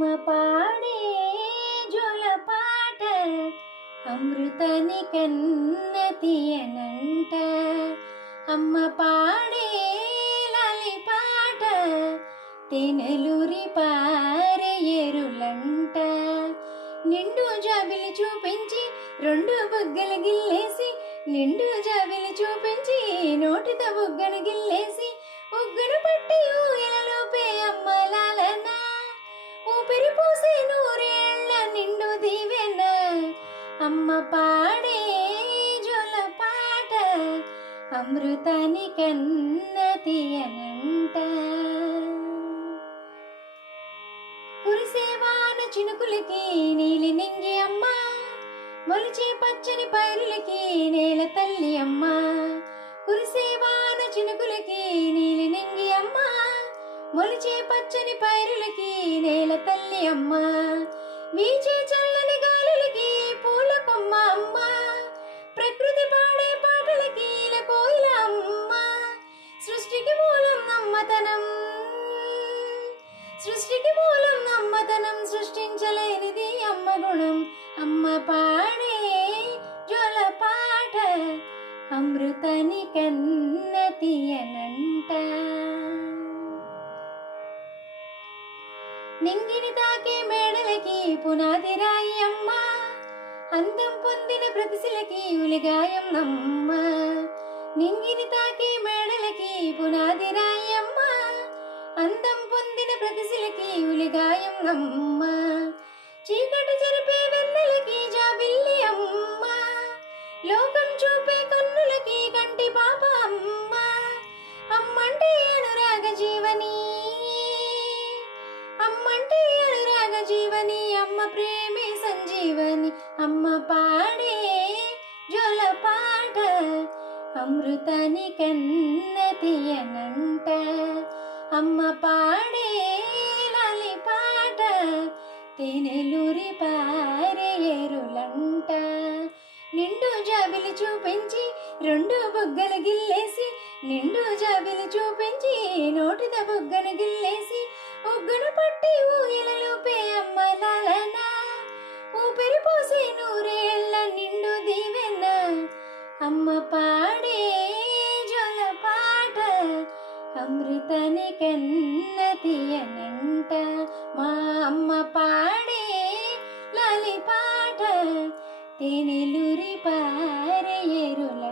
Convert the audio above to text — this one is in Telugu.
అమ్మ పాడే జోలపాట అమృతాని కన్న తీయనంట. అమ్మ పాడే లాలి పాట తేనెలూరి పారే ఎరులంట. నిండు జాబిలి చూపించి రెండు బుగ్గలు గిల్లేసి, నిండు జాబిలి చూపించి నోటితో బుగ్గను గిల్లేసి, ఉగ్గను పట్టి ఊయలలోపే అమ్మ లాలన ఊపిరి పోసే నూరేళ్ల నిండు దీవెన. అమ్మ పాడే జోలపాట అమృతాని కన్న తీయనంట. కురిసేవాన చినుకులకి నీలి నింగి అమ్మ, మొలిచే పచ్చని పైరులకి నేల తల్లి అమ్మ. కురిసేవాన చినుకులకి నీలి నింగి అమ్మ, మొలిచే పచ్చని పైరులకి నేల తల్లి అమ్మ. వీచే చల్లని గాలులకి పూల కొమ్మ అమ్మ, ప్రకృతి పాడే పాటలకి కోయిల అమ్మ. సృష్టికి మూలం నమ్మతనం, సృష్టికి మూలం నమ్మతనం, సృష్టించలేనిది అమ్మ గుణం. అమ్మ పాడే జోలపాట అమృతాని కన్న తీయనంట. నింగిని తాకే మేడలకి పునాది రాయి అమ్మ, అందం పొందిన ప్రతిశిలకి ఉలిగాయం నమ్మ. నింగిని తాకే మేడలకి పునాది రాయి అమ్మ, అందం పొందిన ప్రతిశిలకి ఉలిగాయం నమ్మ. చీకటి జరిపే వెన్నెలకి జాబిల్లి అమ్మ, లోకం చూపే కన్నులకి కంటి పాప అమ్మ. అమ్మంటే అనురాగ జీవని, అమ్మంటే అనురాగ జీవని, అమ్మ ప్రేమే సంజీవని. అమ్మ పాడే జోలపాట అమృతాని కన్న తీయనంట. అమ్మ పాడే లాలి పాట తేనెలూరి పారే ఎరులంట. నిండు జాబిలి చూపించి రెండు బుగ్గలు గిల్లేసి, నిండు జాబిలి చూపించి నోటితో బుగ్గను గిల్లేసి, ఉగ్గను పట్టి ఊయలలోపే అమ్మ లాలన ఊపిరి పోసే నూరేళ్ల నిండు దీవెన. అమ్మ పాడే జోలపాట అమృతాని కన్న తీయనంట. మా అమ్మ పాడే లాలి పాట తేనెలూరి పారే ఎరుల